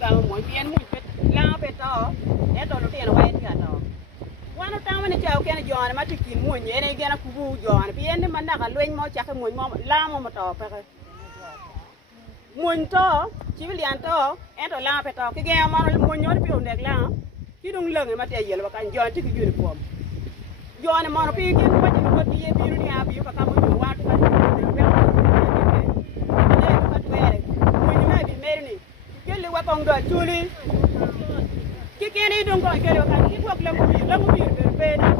ga mo bien mu pet la peto e to Lutino wa ti ato wana ta mane chao ken John ma tikin mu nye ne gena kubu John bien man na ka lwen mo cha ke mu mo la mo to pe mun to civilian to Ento la peto ke ge mo mo nyor pi on dek la ki dong leng ma te yel wa kan John ti ki uniform John mo no pi ke ko ti ko ti e bi ni a bi ka ka mo wa ti ka pe kele wa pangdo Acholi kikene dong ko kele kan ki ko la mo bi be